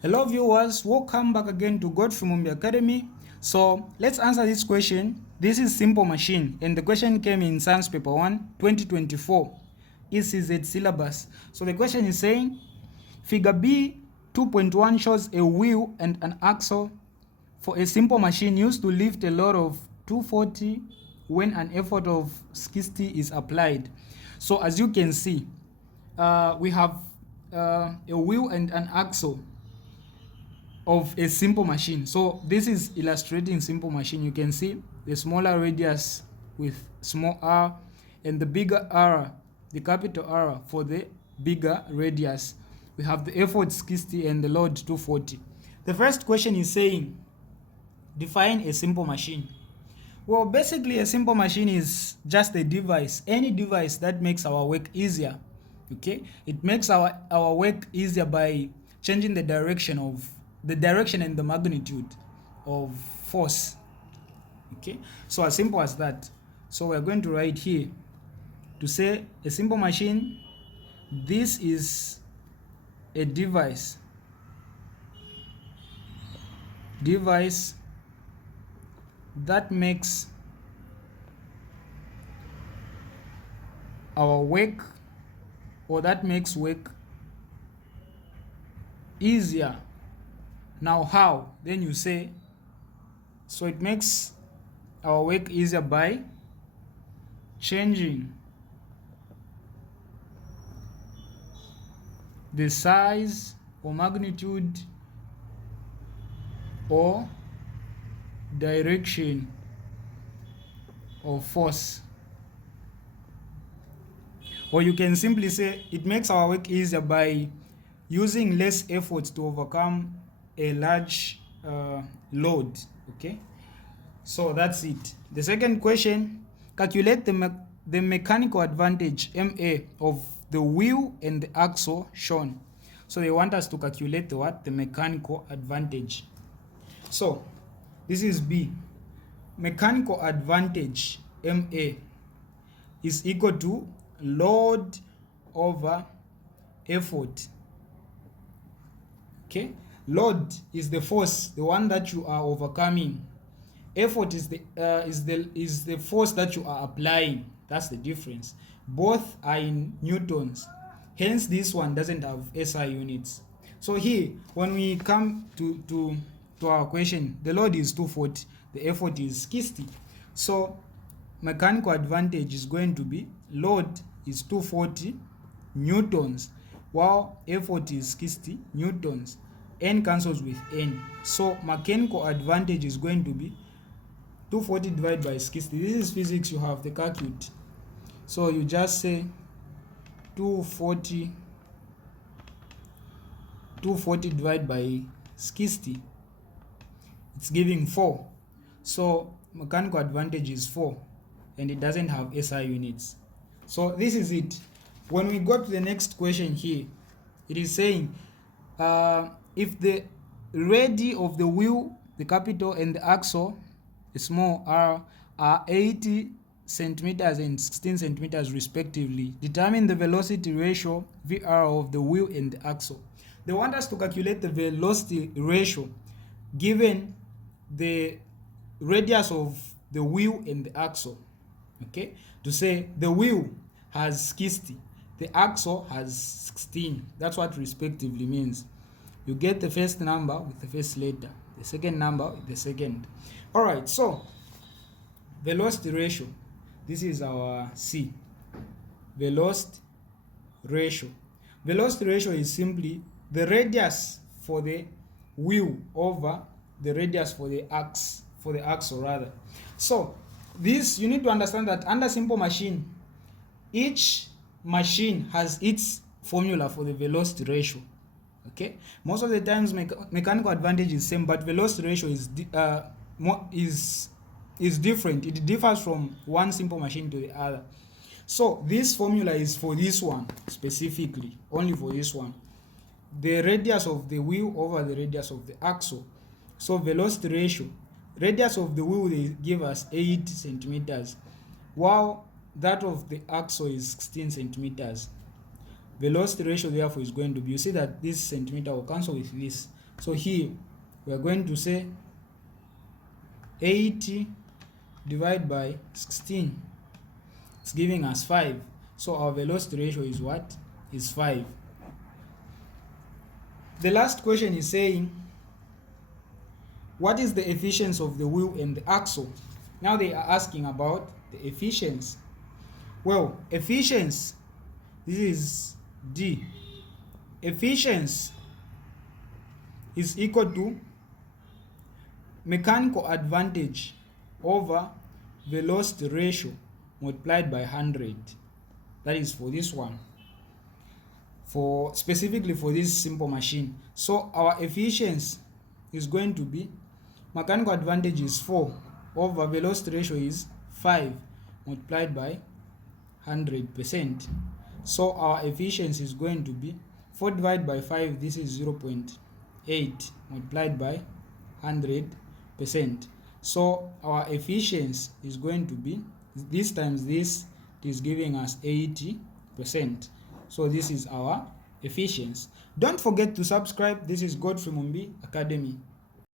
Hello viewers, welcome back again to Godfrey Mumbi Academy. So let's answer this question. This is simple machine and the question came in Science Paper 1, 2024, ECZ syllabus. So the question is saying, Figure B 2.1 shows a wheel and an axle for a simple machine used to lift a load of 240 when an effort of 60 is applied. So as you can see, we have a wheel and an axle of a simple machine. So this is illustrating simple machine. You can see the smaller radius with small r and the bigger r, the capital R for the bigger radius. We have the effort 60 and the load 240. The first question is saying, define a simple machine. Well, basically a simple machine is just a device, any device that makes our work easier. Okay, it makes our work easier by changing the direction and the magnitude of force. Okay, so as simple as that. So we're going to write here to say a simple machine, this is a device that makes our work, or that makes work easier. Now how? Then you say, so it makes our work easier by changing the size or magnitude or direction of force. Or you can simply say it makes our work easier by using less effort to overcome a large load. Okay, so that's it. The second question, calculate the mechanical advantage MA of the wheel and the axle shown. So they want us to calculate the mechanical advantage. So this is B. Mechanical advantage MA is equal to load over effort. Okay, load is the force, the one that you are overcoming. Effort is the force that you are applying. That's the difference. Both are in newtons. Hence this one doesn't have SI units. So here when we come to our question, the load is 240, the effort is 60. So mechanical advantage is going to be load is 240 newtons while effort is 60 newtons. N cancels with N. So mechanical advantage is going to be 240 divided by 60. This is physics, you have the calculate. So you just say 240 divided by 60. It's giving 4. So mechanical advantage is 4 and it doesn't have SI units. So this is it. When we go to the next question here, it is saying if the radii of the wheel, the capital, and the axle, the small r, are 80 centimeters and 16 centimeters respectively, determine the velocity ratio VR of the wheel and the axle. They want us to calculate the velocity ratio given the radius of the wheel and the axle. Okay, to say the wheel has 60, the axle has 16. That's what respectively means. You get the first number with the first letter, the second number with the second. All right, so velocity ratio, this is our C. Velocity ratio is simply the radius for the wheel over the radius for the axle rather. So this, you need to understand that under simple machine, each machine has its formula for the velocity ratio. Okay, most of the times mechanical advantage is same, but velocity ratio is different. It differs from one simple machine to the other. So this formula is for this one specifically, only for this one, the radius of the wheel over the radius of the axle. So velocity ratio, radius of the wheel, they give us 8 centimeters while that of the axle is 16 centimeters. Velocity ratio therefore is going to be, you see that this centimeter will cancel with this, So here we are going to say 80 divided by 16. It's giving us 5. So our velocity ratio is what? Is 5. The last question is saying, what is the efficiency of the wheel and the axle? Now they are asking about the efficiency. Well, efficiency, this is D. Efficiency is equal to mechanical advantage over velocity ratio multiplied by 100. That is for this one, for specifically for this simple machine. So our efficiency is going to be mechanical advantage is 4 over velocity ratio is 5 multiplied by 100%. So our efficiency is going to be 4 divided by 5, this is 0.8 multiplied by 100%. So our efficiency is going to be, this times this, it is giving us 80%. So this is our efficiency. Don't forget to subscribe. This is Godfrey Mumbi Academy.